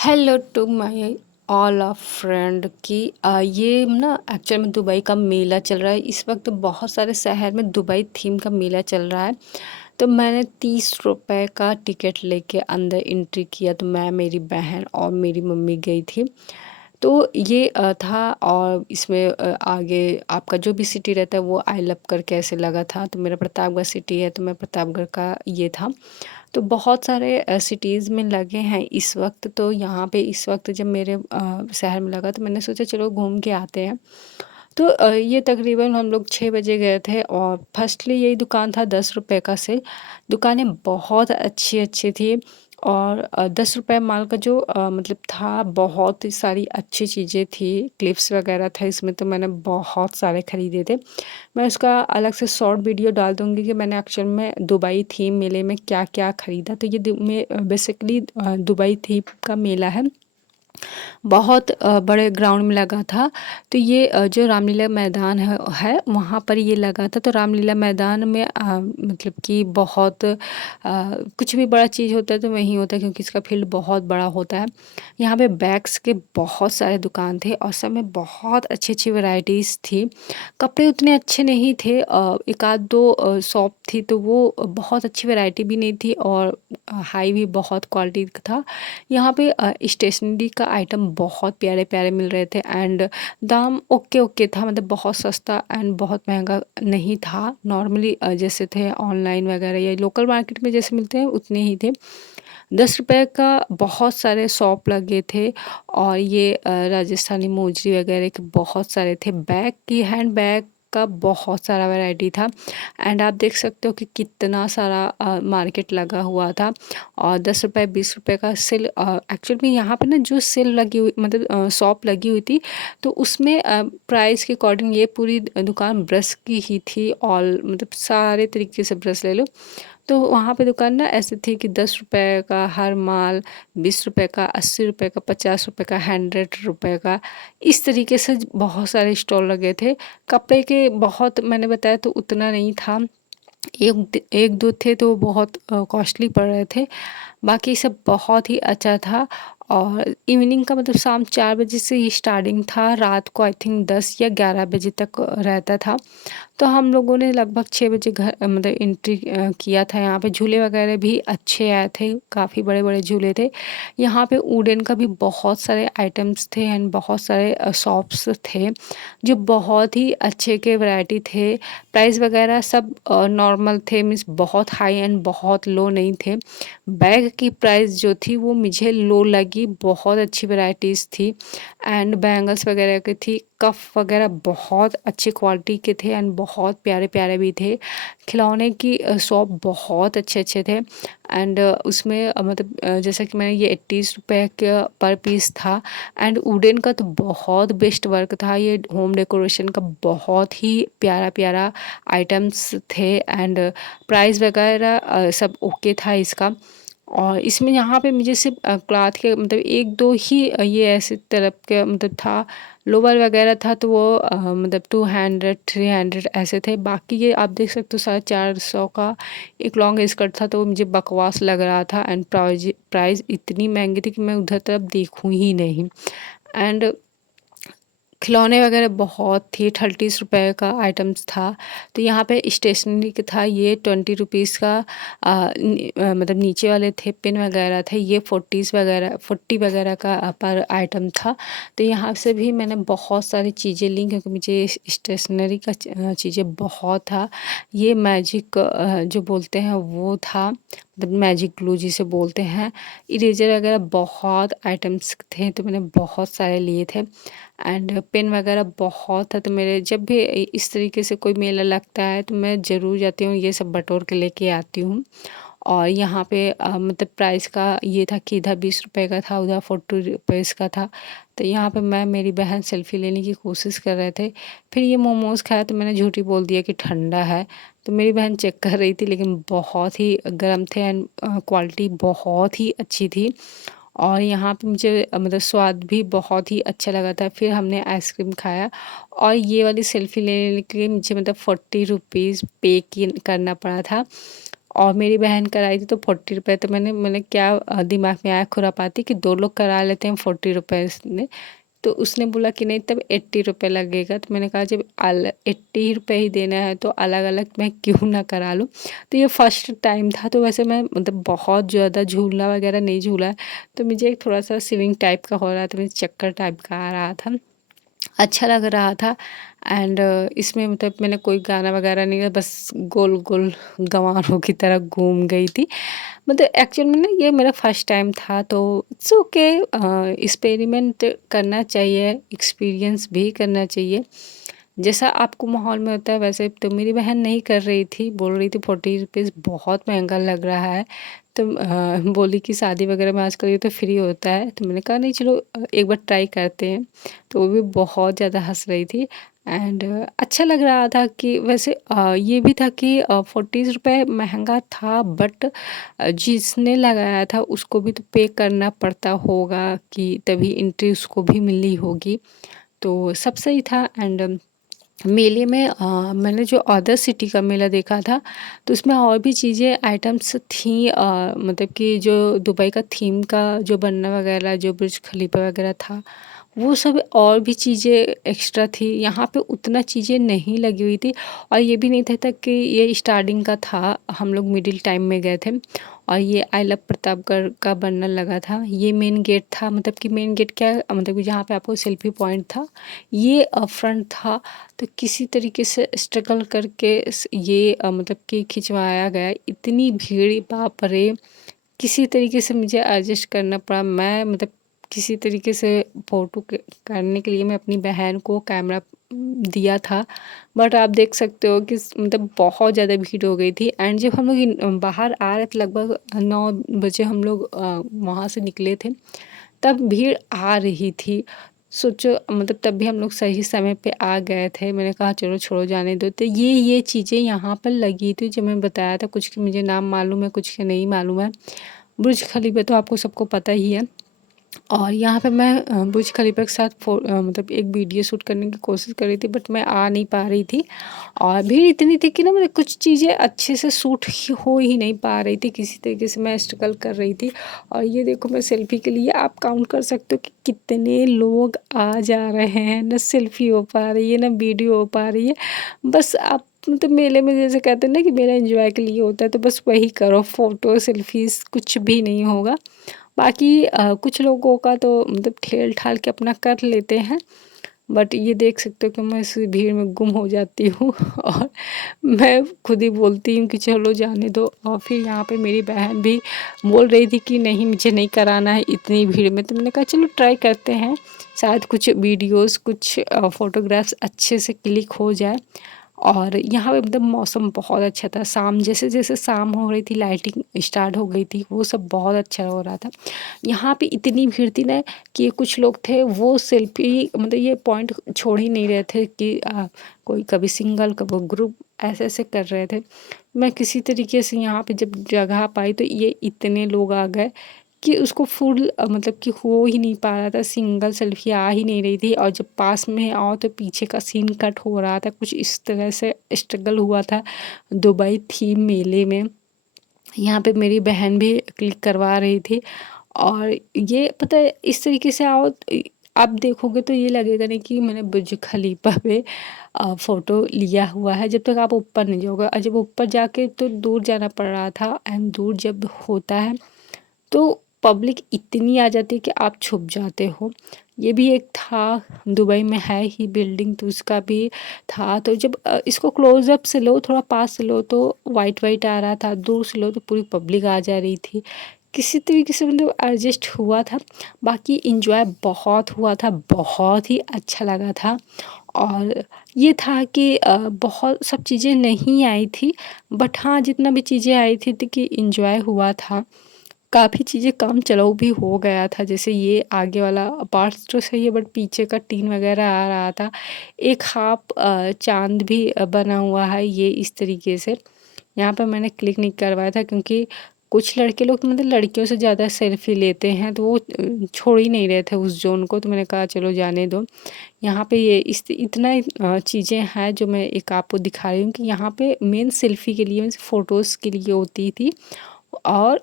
Hello to my all of friend की ये ना एक्चुअल में दुबई का मेला चल रहा है इस वक्त। बहुत सारे शहर में दुबई थीम का मेला चल रहा है। तो मैंने 30 रुपए का टिकट लेके अंदर एंट्री किया। तो मैं, मेरी बहन और मेरी मम्मी गई थी। तो ये था। और इसमें आगे आपका जो भी सिटी रहता है वो आई लव करके ऐसे लगा था। तो मेरा प्रतापगढ़ सिटी है तो मैं प्रतापगढ़ का ये था। तो बहुत सारे सिटीज़ में लगे हैं इस वक्त। तो यहाँ पे इस वक्त जब मेरे शहर में लगा तो मैंने सोचा चलो घूम के आते हैं। तो ये तकरीबन हम लोग 6 बजे गए थे और फर्स्टली यही दुकान था 10 रुपए का से। दुकानें बहुत अच्छी अच्छी थी। और 10 रुपए माल का जो मतलब था, बहुत ही सारी अच्छी चीज़ें थी। क्लिप्स वगैरह था इसमें तो मैंने बहुत सारे खरीदे थे। मैं उसका अलग से शॉर्ट वीडियो डाल दूँगी कि मैंने एक्चुअल में दुबई थीम मेले में क्या-क्या खरीदा। तो ये बेसिकली दुबई थीम का मेला है। बहुत बड़े ग्राउंड में लगा था। तो ये जो रामलीला मैदान है वहाँ पर ये लगा था। तो रामलीला मैदान में मतलब कि बहुत कुछ भी बड़ा चीज़ होता है तो वहीं होता है, क्योंकि इसका फील्ड बहुत बड़ा होता है। यहाँ पे बैग्स के बहुत सारे दुकान थे और सब में बहुत अच्छी-अच्छी वैराइटीज़ थी। कपड़े उतने अच्छे नहीं थे। एक आध दो शॉप थी तो वो बहुत अच्छी वैराइटी भी नहीं थी और हाई भी बहुत क्वालिटी का था। यहाँ पे स्टेशनरी का आइटम बहुत प्यारे-प्यारे मिल रहे थे एंड दाम ओके-ओके था। मतलब बहुत सस्ता एंड बहुत महँगा नहीं था। नॉर्मली जैसे थे ऑनलाइन वगैरह या लोकल मार्केट में जैसे मिलते हैं उतने ही थे। 10 रुपए का बहुत सारे शॉप लगे थे। और ये राजस्थानी मोजरी वगैरह के बहुत सारे थे। बैग की हैंड बैग का बहुत सारा वैरायटी था। एंड आप देख सकते हो कि कितना सारा मार्केट लगा हुआ था। और 10 रुपए 20 रुपए का सेल, एक्चुअल में यहाँ पे ना जो सेल लगी हुई मतलब शॉप लगी हुई थी तो उसमें प्राइस के अकॉर्डिंग ये पूरी दुकान ब्रश की ही थी। ऑल मतलब सारे तरीके से ब्रश ले लो। तो वहाँ पे दुकान ना ऐसे थी कि 10 रुपए का हर माल, 20 रुपए का, 80 रुपए का, 50 रुपए का, 100 रुपए का, इस तरीके से बहुत सारे स्टॉल लगे थे। कपड़े के बहुत मैंने बताया तो उतना नहीं था। एक दो थे तो बहुत कॉस्टली पड़ रहे थे। बाकी सब बहुत ही अच्छा था। और इवनिंग का मतलब शाम 4 बजे से ही स्टार्टिंग था, रात को आई थिंक 10 या 11 बजे तक रहता था। तो हम लोगों ने लगभग 6 बजे घर मतलब एंट्री किया था। यहाँ पे झूले वगैरह भी अच्छे आए थे, काफ़ी बड़े-बड़े झूले थे। यहाँ पे वुडन का भी बहुत सारे आइटम्स थे एंड बहुत सारे शॉप्स थे, जो बहुत ही अच्छे के वैरायटी थे। प्राइस वगैरह सब नॉर्मल थे, मीन्स बहुत हाई एंड बहुत लो नहीं थे। बैग की प्राइस जो थी वो मुझे लो लगी, बहुत अच्छी वैराइटीज़ थी। एंड बैंगल्स वगैरह की थी। कफ वगैरह बहुत अच्छी क्वालिटी के थे एंड बहुत प्यारे-प्यारे भी थे। खिलौने की शॉप बहुत अच्छे-अच्छे थे। एंड उसमें मतलब जैसा कि मैंने ये 80 रुपए का पर पीस था। एंड वुडन का तो बहुत बेस्ट वर्क था। ये होम डेकोरेशन का बहुत ही प्यारा-प्यारा आइटम्स थे एंड प्राइस वगैरह सब ओके था इसका। और इसमें यहाँ पे मुझे सिर्फ़ क्लॉथ के मतलब 1-2 ही ये ऐसे तरफ के मतलब था। लोवर वगैरह था तो वो मतलब 200 300 ऐसे थे। बाकी ये आप देख सकते हो 450 का एक लॉन्ग स्कर्ट था तो वो मुझे बकवास लग रहा था। एंड प्राइस इतनी महँगी थी कि मैं उधर तरफ देखूँ ही नहीं। एंड खिलौने वगैरह बहुत थी। 30 रुपए का आइटम्स था। तो यहाँ पे स्टेशनरी का था ये 20 रुपीज़ का। मतलब नीचे वाले थे पेन वगैरह थे, ये 40 वगैरह का पर आइटम था। तो यहाँ से भी मैंने बहुत सारी चीज़ें ली क्योंकि मुझे स्टेशनरी का चीज़ें बहुत था। ये मैजिक जो बोलते हैं वो था, मतलब मैजिक ग्लू जिसे बोलते हैं। इरेज़र वगैरह बहुत आइटम्स थे तो मैंने बहुत सारे लिए थे। एंड पेन वगैरह बहुत था। तो मेरे जब भी इस तरीके से कोई मेला लगता है तो मैं ज़रूर जाती हूँ, ये सब बटोर के लेके आती हूँ। और यहाँ पे मतलब प्राइस का ये था कि इधर 20 रुपए का था, उधर 40 रुपीज़ का था। तो यहाँ पे मैं मेरी बहन सेल्फ़ी लेने की कोशिश कर रहे थे। फिर ये मोमोज़ खाया तो मैंने झूठ ही बोल दिया कि ठंडा है। तो मेरी बहन चेक कर रही थी लेकिन बहुत ही गर्म थे एंड क्वालिटी बहुत ही अच्छी थी। और यहाँ पे मुझे मतलब स्वाद भी बहुत ही अच्छा लगा था। फिर हमने आइसक्रीम खाया और ये वाली सेल्फ़ी लेने के लिए मुझे मतलब 40 रुपीज़ पे की करना पड़ा था। और मेरी बहन कराई थी तो 40 रुपए, तो मैंने क्या दिमाग में आया खुरापाती कि 2 लोग करा लेते हैं 40 रुपए में। तो उसने बोला कि नहीं तब 80 रुपए लगेगा। तो मैंने कहा जब 80 रुपए ही देना है तो अलग-अलग मैं क्यों ना करा लूँ। तो ये फर्स्ट टाइम था, तो वैसे मैं मतलब बहुत ज़्यादा झूलना वगैरह नहीं झूला है। तो मुझे एक थोड़ा-सा स्विमिंग टाइप का हो रहा था, मुझे चक्कर टाइप का आ रहा था। अच्छा लग रहा था। एंड इसमें मतलब मैंने कोई गाना वगैरह नहीं गाया, बस गोल-गोल गँवारों की तरह घूम गई थी। मतलब एक्चुअल में ना ये मेरा फर्स्ट टाइम था, तो इट्स ओके, एक्सपेरिमेंट करना चाहिए, एक्सपीरियंस भी करना चाहिए। जैसा आपको माहौल में होता है वैसे। तो मेरी बहन नहीं कर रही थी, बोल रही थी 40 रुपीज़ बहुत महँगा लग रहा है। तो बोली कि शादी वगैरह में आजकल ये तो फ्री होता है। तो मैंने कहा नहीं चलो एक बार ट्राई करते हैं। तो वो भी बहुत ज़्यादा हँस रही थी। एंड अच्छा लग रहा था कि वैसे ये भी था कि 40 रुपए महँगा था, बट जिसने लगाया था उसको भी तो पे करना पड़ता होगा कि तभी एंट्री उसको भी मिली होगी। तो सब सही था। एंड मेले में मैंने जो अदर सिटी का मेला देखा था, तो उसमें और भी चीज़ें आइटम्स थी, मतलब कि जो दुबई का थीम का जो बनना वगैरह, जो बुर्ज खलीफा वगैरह था, वो सब और भी चीज़ें एक्स्ट्रा थी। यहाँ पे उतना चीज़ें नहीं लगी हुई थी। और ये भी नहीं था तक कि ये स्टार्टिंग का था, हम लोग मिडिल टाइम में गए थे। और ये आई लव प्रतापगढ़ का बनने लगा था। ये मेन गेट था, मतलब कि मेन गेट क्या मतलब कि जहाँ पे आपको सेल्फी पॉइंट था, ये फ्रंट था। तो किसी तरीके से स्ट्रगल करके ये मतलब कि खिंचवाया गया। इतनी भीड़ बाप रे! किसी तरीके से मुझे एडजस्ट करना पड़ा। मैं मतलब किसी तरीके से फ़ोटो करने के लिए मैं अपनी बहन को कैमरा दिया था। बट आप देख सकते हो कि मतलब बहुत ज़्यादा भीड़ हो गई थी। एंड जब हम लोग बाहर आ रहे थे, लगभग 9 बजे हम लोग वहाँ से निकले थे, तब भीड़ आ रही थी। सोचो मतलब तब भी हम लोग सही समय पे आ गए थे। मैंने कहा चलो छोड़ो जाने दो। तो ये चीज़ें यहाँ पर लगी थी जो मैंने बताया था, कुछ के मुझे नाम मालूम है, कुछ के नहीं मालूम है। बुर्ज खलीफा तो आपको सबको पता ही है। और यहाँ पे मैं बुर्ज खलीफा के साथ मतलब एक वीडियो शूट करने की कोशिश कर रही थी, बट मैं आ नहीं पा रही थी। और भीड़ इतनी थी कि ना मतलब कुछ चीज़ें अच्छे से शूट हो ही नहीं पा रही थी, किसी तरीके से मैं स्ट्रगल कर रही थी। और ये देखो मैं सेल्फी के लिए आप काउंट कर सकते हो कि कितने लोग आ जा रहे हैं, ना सेल्फी हो पा रही है ना वीडियो हो पा रही है। बस आप मतलब मेले में जैसे कहते हैं ना कि मेला एंजॉय के लिए होता है, तो बस वही करो, फ़ोटो सेल्फीज़ कुछ भी नहीं होगा। बाकी कुछ लोगों का तो मतलब ठेल-ठाल के अपना कर लेते हैं। बट ये देख सकते हो कि मैं इस भीड़ में गुम हो जाती हूँ और मैं खुद ही बोलती हूँ कि चलो जाने दो। और फिर यहाँ पे मेरी बहन भी बोल रही थी कि नहीं मुझे नहीं कराना है इतनी भीड़ में। तो मैंने कहा चलो ट्राई करते हैं, शायद कुछ वीडियोज़ कुछ फ़ोटोग्राफ्स अच्छे से क्लिक हो जाए। और यहाँ पे मतलब मौसम बहुत अच्छा था। शाम जैसे-जैसे शाम हो रही थी, लाइटिंग स्टार्ट हो गई थी, वो सब बहुत अच्छा हो रहा था। यहाँ पे इतनी भीड़ थी ना कि कुछ लोग थे वो सेल्फ़ी मतलब ये पॉइंट छोड़ ही नहीं रहे थे कि कोई कभी सिंगल कभी ग्रुप ऐसे-ऐसे कर रहे थे। मैं किसी तरीके से यहाँ पे जब जगह पाई तो ये इतने लोग आ गए कि उसको फुल मतलब कि हो ही नहीं पा रहा था, सिंगल सेल्फ़ी आ ही नहीं रही थी। और जब पास में आओ तो पीछे का सीन कट हो रहा था। कुछ इस तरह से स्ट्रगल हुआ था दुबई थीम मेले में। यहाँ पे मेरी बहन भी क्लिक करवा रही थी। और ये पता है इस तरीके से आओ आप देखोगे तो ये लगेगा नहीं कि मैंने बुर्ज खलीफा पे फ़ोटो लिया हुआ है, जब तक आप ऊपर नहीं जाओगे। और जब ऊपर जाके तो दूर जाना पड़ रहा था। एंड दूर जब होता है तो पब्लिक इतनी आ जाती है कि आप छुप जाते हो। ये भी एक था, दुबई में है ही बिल्डिंग तो उसका भी था। तो जब इसको क्लोज़अप से लो, थोड़ा पास से लो तो व्हाइट-व्हाइट आ रहा था, दूर से लो तो पूरी पब्लिक आ जा रही थी। किसी तरीके से मतलब एडजस्ट हुआ था। बाकी एन्जॉय बहुत हुआ था, बहुत ही अच्छा लगा था। और ये था कि बहुत सब चीज़ें नहीं आई थी, बट हाँ, जितना भी चीज़ें आई थी तो कि एन्जॉय हुआ था। काफ़ी चीज़ें काम चलाऊ भी हो गया था, जैसे ये आगे वाला पार्ट्स तो सही है बट पीछे का टीन वगैरह आ रहा था। एक हाफ चाँद भी बना हुआ है ये इस तरीके से। यहाँ पे मैंने क्लिक नहीं करवाया था क्योंकि कुछ लड़के लोग मतलब लड़कियों से ज़्यादा सेल्फ़ी लेते हैं, तो वो छोड़ ही नहीं रहे थे उस ज़ोन को, तो मैंने कहा चलो जाने दो। यहाँ पे ये इस इतना चीज़ें हैं जो मैं एक आपको दिखा रही हूँ कि यहाँ पे मेन सेल्फ़ी के लिए मीन्स फ़ोटोज़ के लिए होती थी, और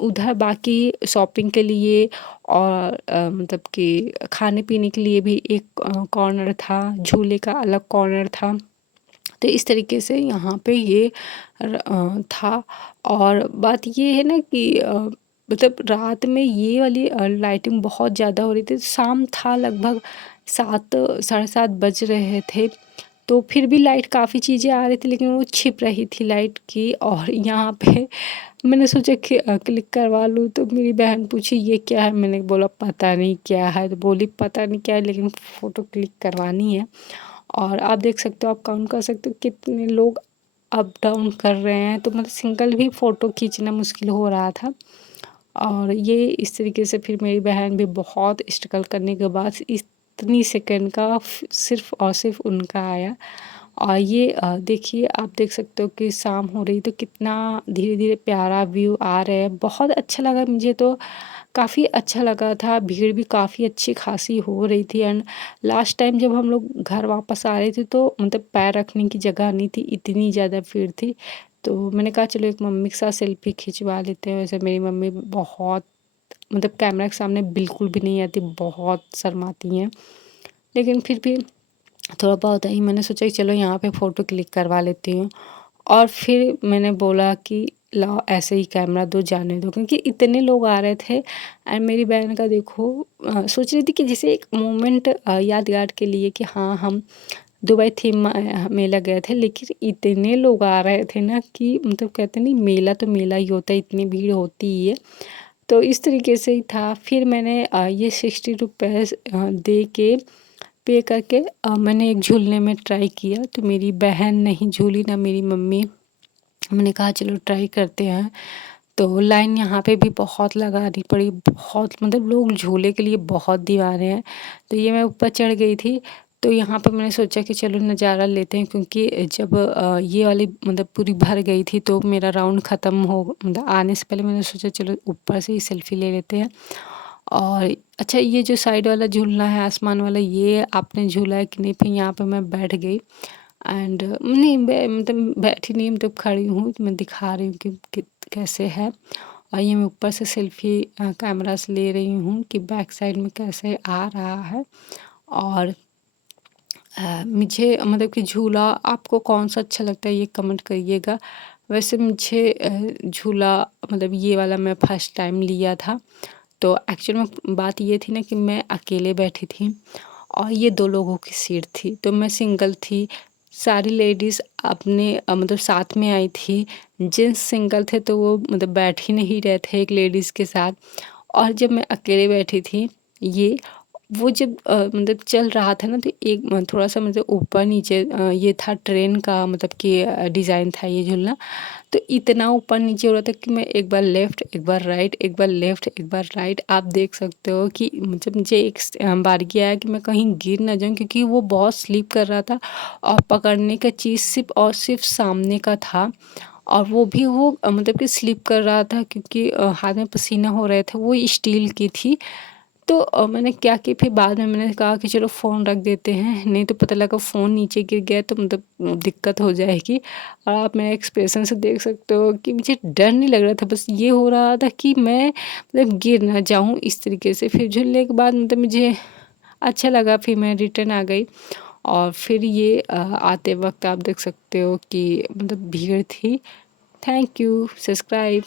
उधर बाकी शॉपिंग के लिए और मतलब कि खाने-पीने के लिए भी एक कॉर्नर था, झूले का अलग कॉर्नर था। तो इस तरीके से यहाँ पे ये था। और बात ये है ना कि मतलब रात में ये वाली लाइटिंग बहुत ज़्यादा हो रही थी। शाम था, लगभग 7 साढ़े 7 बज रहे थे, तो फिर भी लाइट काफ़ी चीज़ें आ रही थी, लेकिन वो छिप रही थी लाइट की। और यहाँ पे मैंने सोचा कि क्लिक करवा लूँ, तो मेरी बहन पूछी ये क्या है? मैंने बोला पता नहीं क्या है, तो बोली पता नहीं क्या है, लेकिन फ़ोटो क्लिक करवानी है। और आप देख सकते हो, आप काउंट कर सकते हो कितने लोग अप डाउन कर रहे हैं, तो मतलब सिंगल भी फ़ोटो खींचना मुश्किल हो रहा था। और ये इस तरीके से फिर मेरी बहन भी बहुत स्ट्रगल करने के बाद इतनी सेकंड का सिर्फ़ और सिर्फ़ उनका आया। और ये देखिए, आप देख सकते हो कि शाम हो रही तो कितना धीरे-धीरे प्यारा व्यू आ रहा है। बहुत अच्छा लगा मुझे तो, काफ़ी अच्छा लगा था। भीड़ भी काफ़ी अच्छी खासी हो रही थी। एंड लास्ट टाइम जब हम लोग घर वापस आ रहे थे तो मतलब पैर रखने की जगह नहीं थी, इतनी ज़्यादा भीड़ थी। तो मैंने कहा चलो एक मम्मी के साथ सेल्फ़ी खिंचवा लेते हैं। वैसे मेरी मम्मी बहुत मतलब कैमरा के सामने बिल्कुल भी नहीं आती, बहुत शर्माती हैं। लेकिन फिर भी थोड़ा बहुत आई, मैंने सोचा कि चलो यहाँ पे फ़ोटो क्लिक करवा लेती हूँ। और फिर मैंने बोला कि लाओ ऐसे ही कैमरा दो, जाने दो, क्योंकि इतने लोग आ रहे थे। एंड मेरी बहन का देखो सोच रही थी कि जैसे एक मोमेंट यादगार के लिए कि हाँ, हम दुबई थीम मेला गए थे, लेकिन इतने लोग आ रहे थे ना कि मतलब कहते नहीं, मेला तो मेला ही होता है, इतनी भीड़ होती ही है। तो इस तरीके से ही था। फिर मैंने ये 60 रुपीज़ दे के पे करके मैंने एक झूलने में ट्राई किया, तो मेरी बहन नहीं झूली ना मेरी मम्मी। मैंने कहा चलो ट्राई करते हैं। तो लाइन यहाँ पे भी बहुत लगानी पड़ी, बहुत मतलब लोग झूले के लिए बहुत दीवाने हैं। तो ये मैं ऊपर चढ़ गई थी, तो यहाँ पे मैंने सोचा कि चलो नज़ारा लेते हैं, क्योंकि जब ये वाली मतलब पूरी भर गई थी तो मेरा राउंड ख़त्म हो मतलब आने से पहले मैंने सोचा चलो ऊपर से ही सेल्फ़ी ले लेते हैं। और अच्छा, ये जो साइड वाला झूलना है आसमान वाला, ये आपने झूला है कि नहीं? फिर यहाँ पे मैं बैठ गई। एंड नहीं मतलब बैठी नहीं, मतलब खड़ी हूँ, तो मैं दिखा रही हूँ कि कैसे है। और ये मैं ऊपर से सेल्फ़ी कैमरा से ले रही हूँ कि बैक साइड में कैसे आ रहा है। और मुझे मतलब कि झूला आपको कौन-सा अच्छा लगता है ये कमेंट करिएगा। वैसे मुझे झूला मतलब ये वाला मैं फर्स्ट टाइम लिया था। तो एक्चुअल में बात ये थी ना कि मैं अकेले बैठी थी और ये 2 लोगों की सीट थी, तो मैं सिंगल थी। सारी लेडीज़ अपने मतलब साथ में आई थी। जेंट्स सिंगल थे तो वो मतलब बैठ ही नहीं रहे थे एक लेडीज़ के साथ। और जब मैं अकेले बैठी थी, ये वो जब मतलब चल रहा था ना, तो एक थोड़ा-सा मतलब ऊपर-नीचे ये था ट्रेन का मतलब कि डिज़ाइन था ये झूलना। तो इतना ऊपर-नीचे हो रहा था कि मैं एक बार लेफ़्ट, एक बार राइट, एक बार लेफ़्ट, एक बार राइट। आप देख सकते हो कि मतलब मुझे एक बारी आया कि मैं कहीं गिर ना जाऊँ, क्योंकि वो बहुत स्लिप कर रहा था और पकड़ने का चीज़ सिर्फ़ और सिर्फ़ सामने का था। और वो भी वो मतलब कि स्लिप कर रहा था, क्योंकि हाथ में पसीना हो रहे थे, वो स्टील की थी। तो मैंने क्या कि फिर बाद में मैंने कहा कि चलो फ़ोन रख देते हैं, नहीं तो पता लगा फ़ोन नीचे गिर गया तो मतलब दिक्कत हो जाएगी। और आप मेरे एक्सप्रेशन से देख सकते हो कि मुझे डर नहीं लग रहा था, बस ये हो रहा था कि मैं मतलब गिर ना जाऊँ इस तरीके से। फिर झूलने के बाद मतलब मुझे अच्छा लगा, फिर मैं रिटर्न आ गई। और फिर ये आते वक़्त आप देख सकते हो कि मतलब भीड़ थी। Thank you, subscribe.